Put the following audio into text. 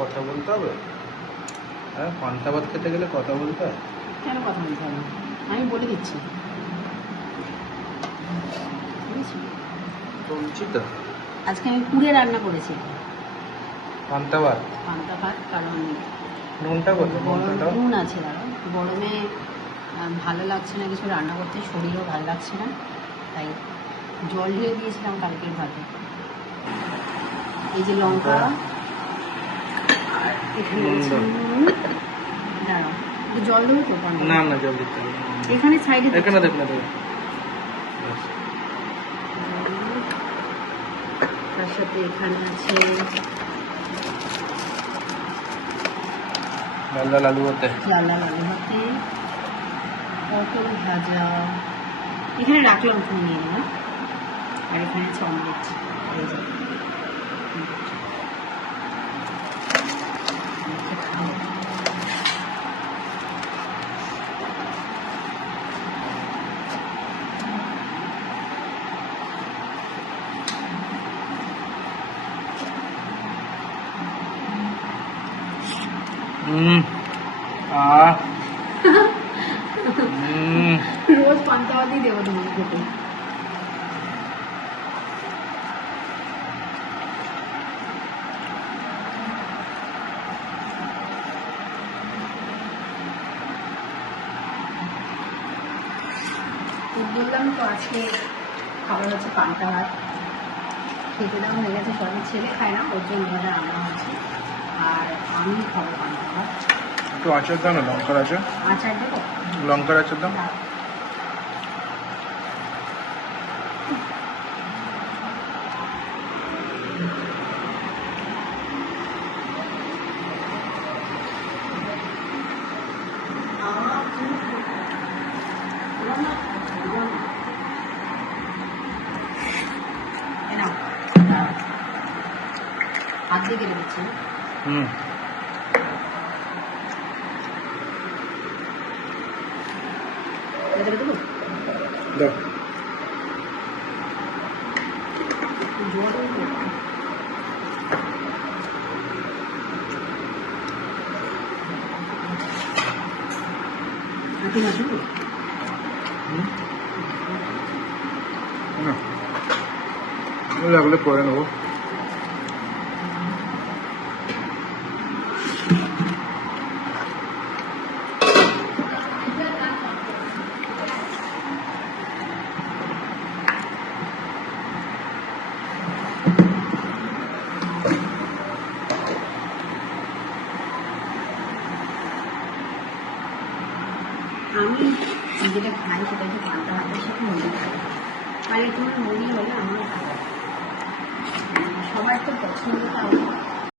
কথা বলতে হবে? হ্যাঁ, পান্তা ভাত খেতে গেলে কথা বলতে হয়? কেন কথা বলতে হবে? আমি বলে দিচ্ছি। বলছি তো, আজকে আমি পুড়ে রান্না করেছি পান্তা ভাত। পান্তা ভাত, কারণ নুনটা করতে নুন আছে। দাঁড়াও, গরমে ভালো লাগছে না কিছু রান্না করতে, শরীরও ভালো লাগছে না, তাই জল ঢেলে দিয়েছিলাম কালকের ভাতে। এই যে লঙ্কা, আর এখানে আছে নুন। দাঁড়াও, একটু জল দেবো তো? না না, জল দিতে হবে। এখানে সাইডে এখানে দেখ না, দেখ। তার সাথে এখানে আছে লাল লাল আলু ভাতে, লাল লাল আলু ভাতে, পটল ভাজা। এখানে রাখলাম, তুমি নিয়ে নিলাম। আর এখানে আছে অমলেট। এই যে রোজ পান্তা ভাতই দেবো তোমাকে খেতে। বললাম তো আজকে খাবার হচ্ছে পান্তা ভাত। খেতে দেওয়া হয়ে গেছে, সবাই ছেলে খায় না, ওর জন্য মজা রান্না হচ্ছে। আর আমি খাবো পান্তা ভাত। একটু আচার দাও না, লঙ্কার আচার। আচার দেবো? লঙ্কার আচার দাও। হাত দিয়ে কেটে দিচ্ছি। দেবো দাও। জল হাতে না দেবো। লাগলে পরে নেবো। আমি যেটা খাই সেটা হচ্ছে পান্তা ভাতের সাথে মুড়ি খাই। মানে তোমার মুড়ি হলে আমার ভালো, সবার তো পছন্দ।